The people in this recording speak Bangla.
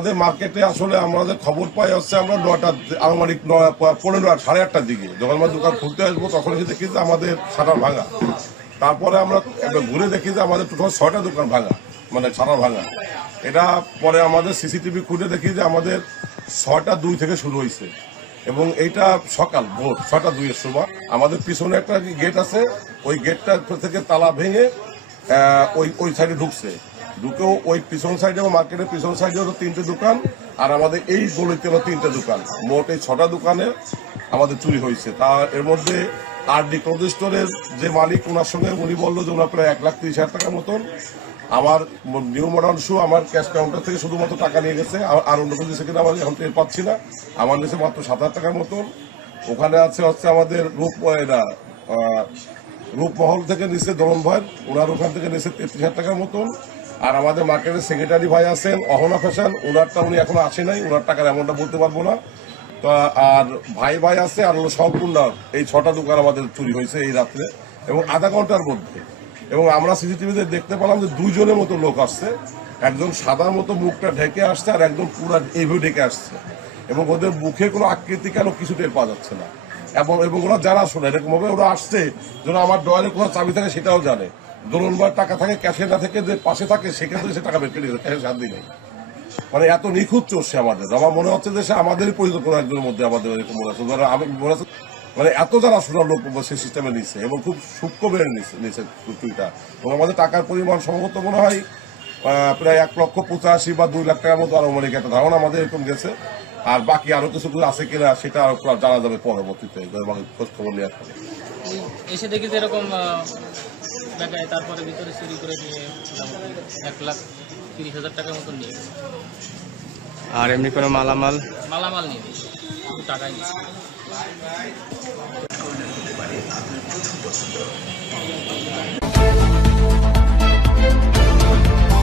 আমাদের মার্কেটে আসলে আমাদের খবর পাই হচ্ছে আমরা 9টা আনুমানিক 9:15 দিকে যখন আমরা দোকান খুলতে আসবো তখন দেখি যে আমাদের শাটার ভাঙা। তারপরে আমরা ঘুরে দেখি যে আমাদের টোটাল 6টা দোকান ভাঙা, মানে শাটার ভাঙা। এটা পরে আমাদের সিসিটিভি খুঁজে দেখি যে আমাদের 6টা 2 থেকে শুরু হয়েছে এবং এইটা সকাল ভোর 6টা 2 সময়। আমাদের পিছনে একটা গেট আছে, ওই গেটটা থেকে তালা ভেঙে ওই সাইডে ঢুকেও ওই পিছন সাইডে এবং মার্কেটের পিছন সাইডে হলো 3টে দোকান, আর আমাদের এই গলিতে হলো 3টে দোকান। মোট এই 6টা দোকানে আমাদের চুরি হয়েছে। তা এর মধ্যে RD ক্লোথ স্টোরের যে মালিক, ওনার সঙ্গে উনি বললো যে ওনার প্রায় 1,30,000 টাকা মতন। আমার নিউ মডার্ন শু আমার ক্যাশ কাউন্টার থেকে শুধুমাত্র টাকা নিয়ে গেছে, আর অন্য কিছু সেখানে আমার এখন টের পাচ্ছি না। আমার নিচে মাত্র 7,000 টাকার মতন। ওখানে হচ্ছে আমাদের রূপমহল থেকে নিচে দরন ভাই, ওনার ওখান থেকে নিচে 33,000 টাকার মতন। আর আমাদের মার্কেটের সেক্রেটারি ভাই আছেন অহনা ফ্যাশন, ওনারটা উনি এখনো আসে নাই, ওনার টাকার অ্যামাউন্টটা বলতে পারবো না। তো আর ভাই আছে, আর হলো সম্পূর্ণার এই 6টা দোকান আমাদের চুরি হয়েছে এই রাত্রে এবং আধা ঘন্টার মধ্যে। এবং আমরা সিসিটিভিতে দেখতে পেলাম যে 2 জনের মতো লোক আসছে, একজন সাদার মতো মুখটা ঢেকে আসছে আর একজন পুরো এইভাবে ঢেকে আসছে, এবং ওদের মুখে কোনো আকৃতি কেন কিছু টের পাওয়া যাচ্ছে না। এবং ওরা যারা শোনে এরকম ভাবে ওরা আসছে যেন আমার ডয়ারে কোনো চাবি থাকে সেটাও জানে, ধরুন বা টাকা থাকে ক্যাশে না থেকে যে পাশে থাকে সেক্ষেত্রে সে টাকা বের করে দিয়েছে, ক্যাশে শান্তি নেই। মানে এত নিখুঁত চলছে আমাদের। আমার মনে হচ্ছে যে সে আমাদেরই পরিচিত কোনো একজনের মধ্যে আমাদের এরকম মনে হচ্ছে, আমি মনে হচ্ছে মানে এত যারা শোনার লোক সে সিস্টেমে নিচ্ছে এবং খুব সূক্ষ্ম বেড়ে নিচ্ছে চুরিটা। এবং আমাদের টাকার পরিমাণ সম্ভবত মনে হয় প্রায় 1,85,000 বা 2 লাখ টাকার মতো আনুমানিক একটা ধারণা আমাদের এরকম গেছে। আর বাকি আরো কিছু আছে কিনা সেটা আরো জানা যাবে পরবর্তীতে খোঁজ খবর নেওয়ার পরে। এসে দেখি যে এরকম দেখায়, তারপরে ভিতরে চুরি করে নিয়ে 1,30,000 টাকার মতন নিয়ে গেছে। আর এমনি কোনো মালামাল নিয়ে নিয়েছে, শুধু টাকাই নিয়েছে।